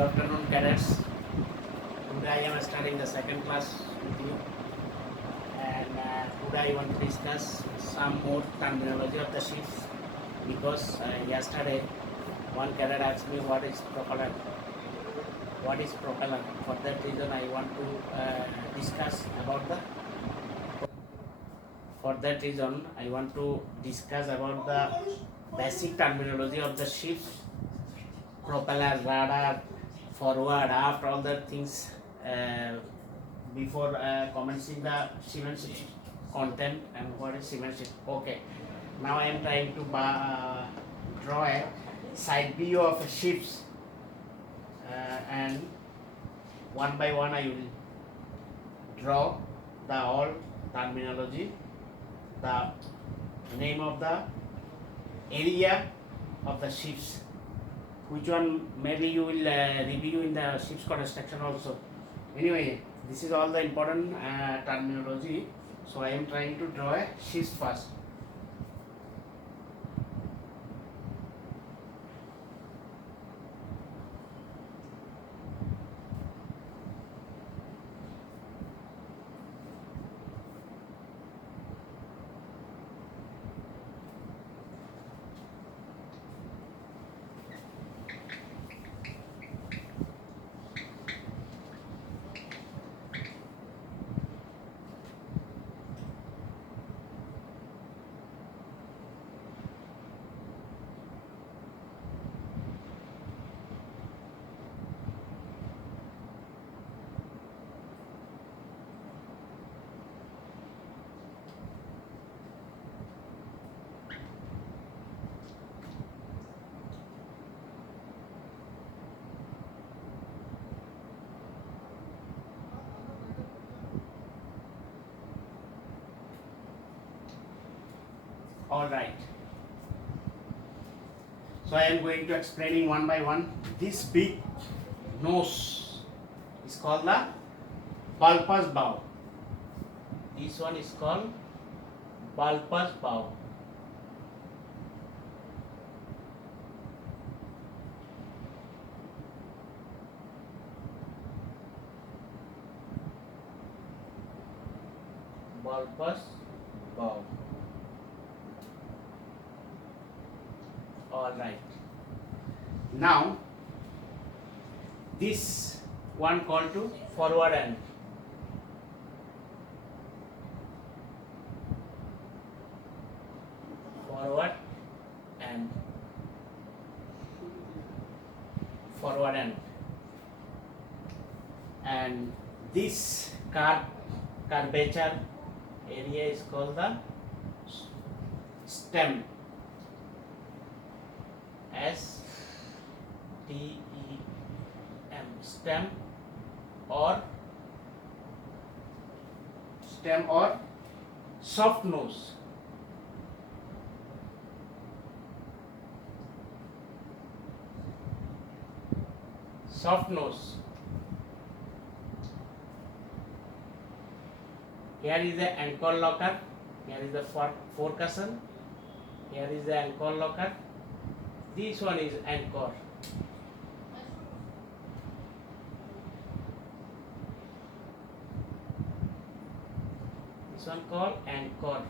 afternoon, cadets. Today I am starting the second class with you, and today I want to discuss some more terminology of the ships because yesterday one cadet asked me what is propeller. What is propeller? For that reason, I want to discuss about the. For that reason, I want to discuss about the basic terminology of the ships, propeller, radar, forward, aft, all the things before commencing the seamanship content and what is seamanship. Okay, now I am trying to draw a side view of ships and one by one I will draw the all terminology, the name of the area of the ships, which one maybe you will review in the ships construction also. Anyway, this is all the important terminology. So I am trying to draw a ships first. All right. So I am going to explaining one by one. This big nose is called the bulbous bow. This one is called bulbous bow. Bulbous bow. All right. Now this one called to forward end. Forward and forward end. And this curvature area is called the stem. S-T-E-M, stem or soft nose. Soft nose. Here is the anchor locker. Here is the forecastle. Here is the anchor locker. This one is anchor. This one called anchor.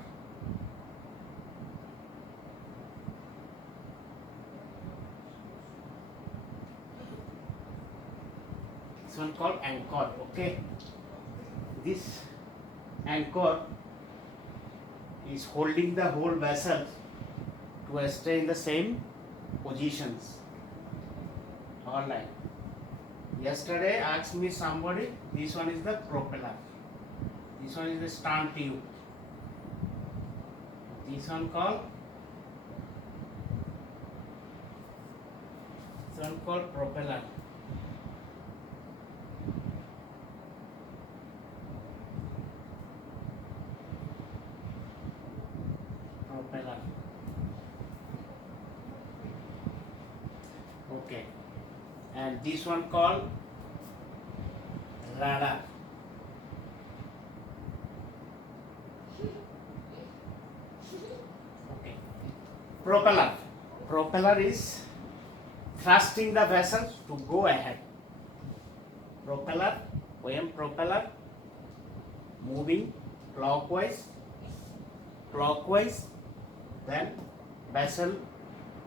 This one called anchor. Okay. This anchor is holding the whole vessel to stay in the same positions. All right. Yesterday asked me somebody, this one is the propeller. This one is the stern tube. This one called propeller. Propeller. Okay. And this one called radar. Okay. Propeller. Propeller is thrusting the vessel to go ahead. propeller, when propeller moving clockwise, then vessel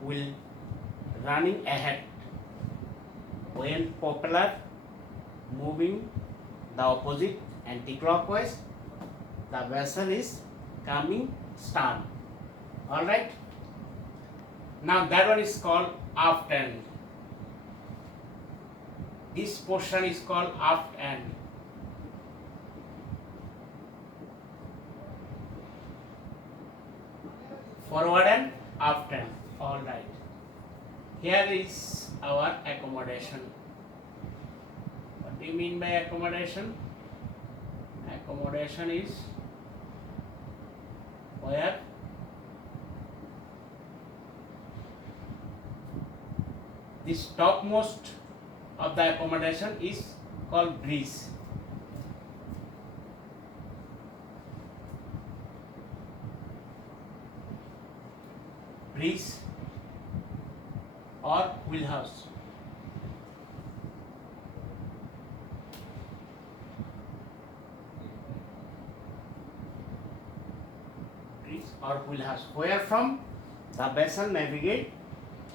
will running ahead. When propeller moving the opposite anti-clockwise, the vessel is coming stern. All right. Now that one is called aft end. This portion is called aft end. Forward and aft end. All right. Here is our accommodation. What do you mean by accommodation? Accommodation is where this topmost of the accommodation is called breeze. Breeze or wheelhouse. Breeze or wheelhouse, where from the vessel navigate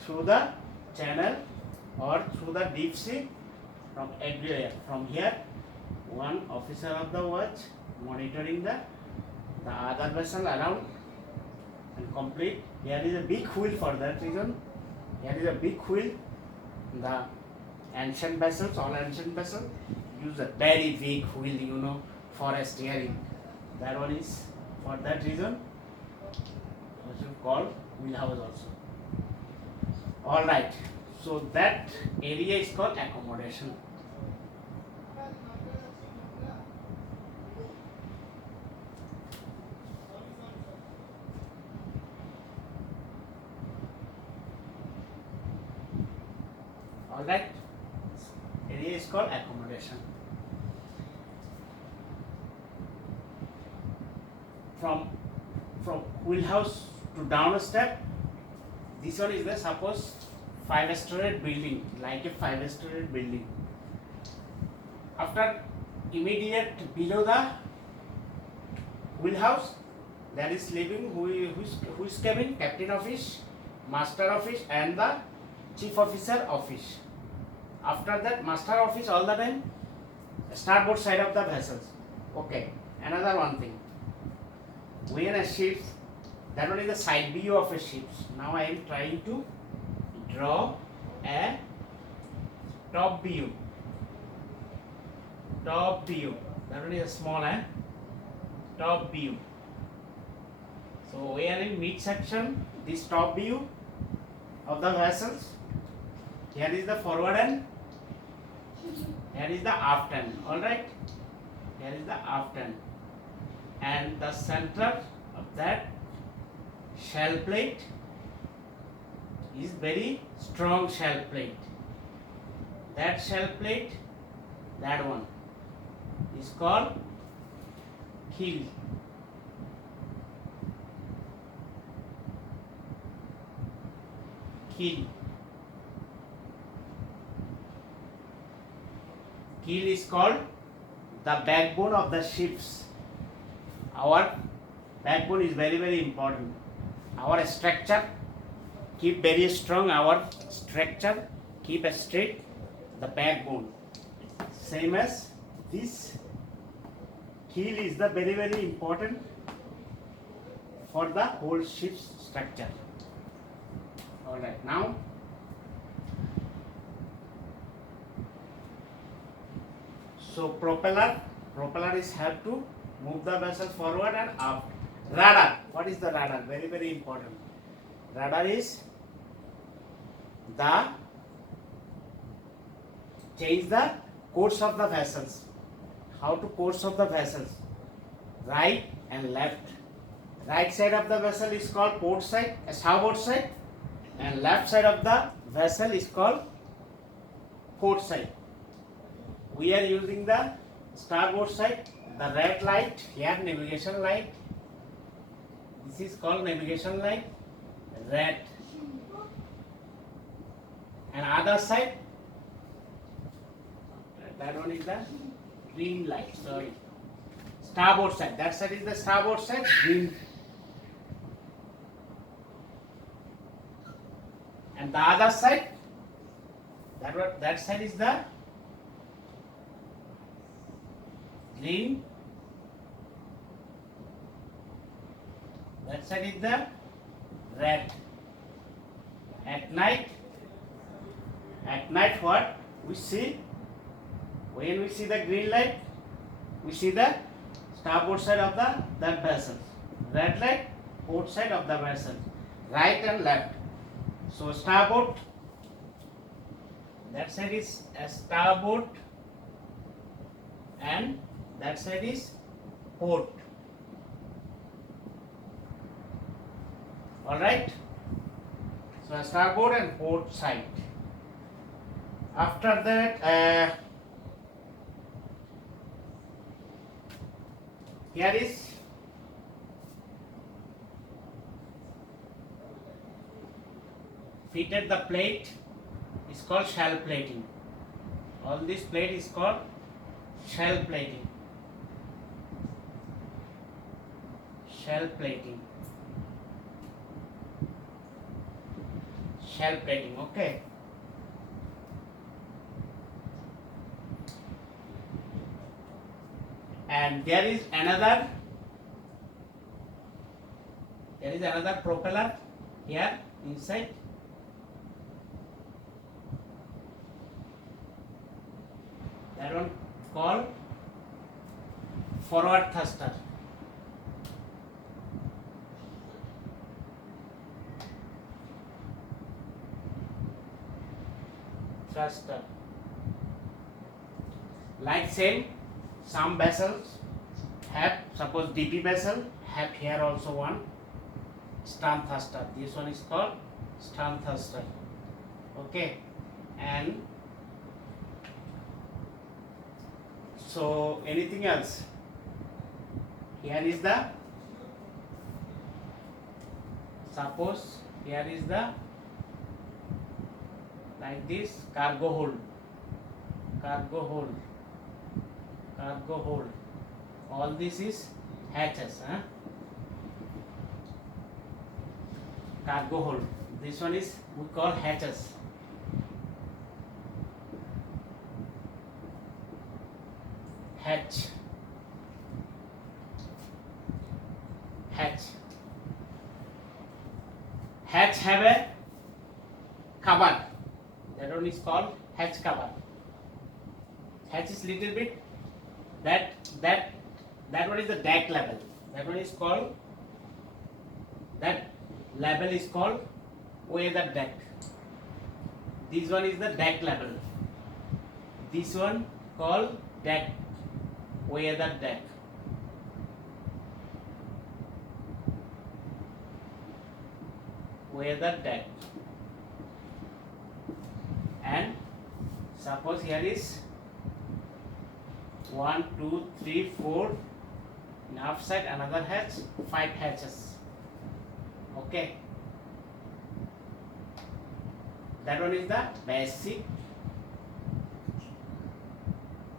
through the channel or through the deep sea from everywhere. From here, one officer of the watch monitoring the other vessel around and complete. Here is a big wheel for that reason. Here is a big wheel. The ancient vessels, all ancient vessels use a very big wheel, for a steering. That one is for that reason. Also called wheelhouse also. All right. So that area is called accommodation. All right. Area is called accommodation. From wheelhouse to down a step. This one is the suppose 5-storied building, like a 5-storied building. After immediate below the wheelhouse, there is living who is cabin, captain office, master office, and the chief officer office. After that, master office all the time, starboard side of the vessels. Okay. Another one thing. When a ship, that one is the side view of a ship. Now I am trying to draw a top view. Top view. That one is a small top view. So we are in mid section. This top view of the vessels. Here is the forward end. Here is the aft end. All right. Here is the aft end. And the center of that shell plate is very strong shell plate. That shell plate, that one, is called keel. Keel. Keel is called the backbone of the ships. Our backbone is very, very important. Our structure keep very strong. Our structure keep a straight. The backbone. Same as this keel is the very, very important for the whole ship's structure. All right. Now, so propeller is have to move the vessel forward and aft. Radar. What is the radar? Very, very important. Radar is the change the course of the vessels. How to course of the vessels? Right and left. Right side of the vessel is called port side, starboard side, and left side of the vessel is called port side. We are using the starboard side. The red light here, navigation light. This is called navigation light, red. And other side, That one is the green light. Sorry, starboard side. That side is the starboard side. Green. And the other side, that side is the green. That side is the red. At night what we see? When we see the green light, we see the starboard side of that vessel. Red light, port side of the vessel. Right and left. So starboard, that side is a starboard and that side is port. Alright? So starboard and port side. After that, here is fitted the plate is called shell plating. All this plate is called shell plating. Shell plating. Shell plating, okay. And there is another propeller here inside. That one called forward thruster. Like same, some vessels have, suppose DP vessel have here also one stern thruster. This one is called stern thruster. Okay, and so anything else? Here is the, suppose here is the, like this, cargo hold. All this is hatches, huh? Cargo hold. This one is we call hatches. Hatch. Hatch have a cover. That one is called hatch cover. Hatch is little bit, that one is the deck level. That one is called, that level is called weather deck. This one is the deck level. This one called deck, weather deck. Weather deck. And suppose here is 1, 2, 3, 4 in half side, another hatch, 5 hatches. Okay, that one is the basic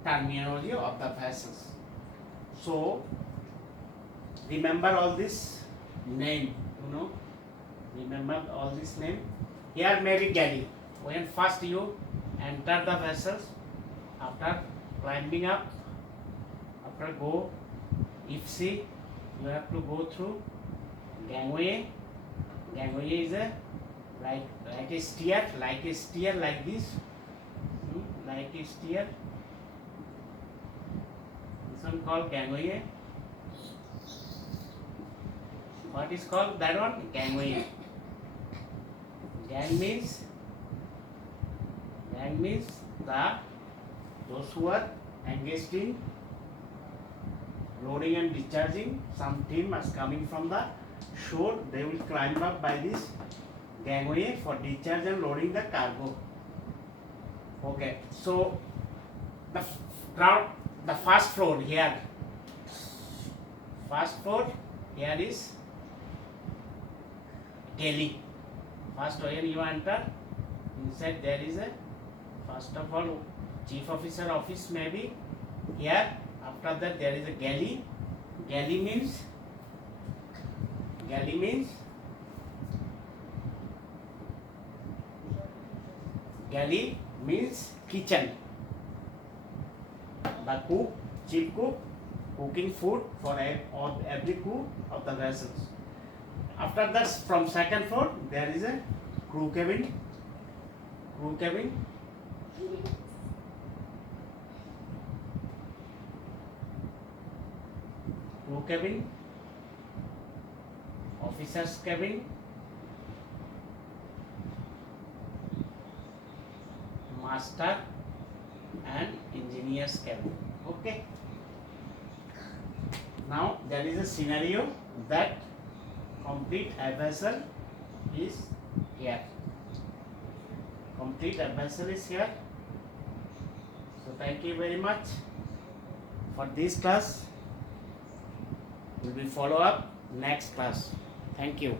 terminology of the vessels. So remember all this name, remember all this name. Here may be galley. When first you enter the vessels, after climbing up, after go IFC, you have to go through gangway. Gangway is a like a steer like this, like a steer. This one called gangway. What is called that one? Gangway. Gang means those who are engaged in loading and discharging. Some team is coming from the shore. They will climb up by this gangway for discharge and loading the cargo. Okay, so the first floor here. First floor here is galley. First when you enter, inside there is a, first of all, chief officer office may be here. After that there is a galley. Galley means kitchen. The cook, chief cook, cooking food for every cook of the vessels. After that, from second floor there is a crew cabin. Officers cabin, master and engineers cabin. Okay. Now there is a scenario that complete a vessel is here. So thank you very much for this class. We will follow up next class. Thank you.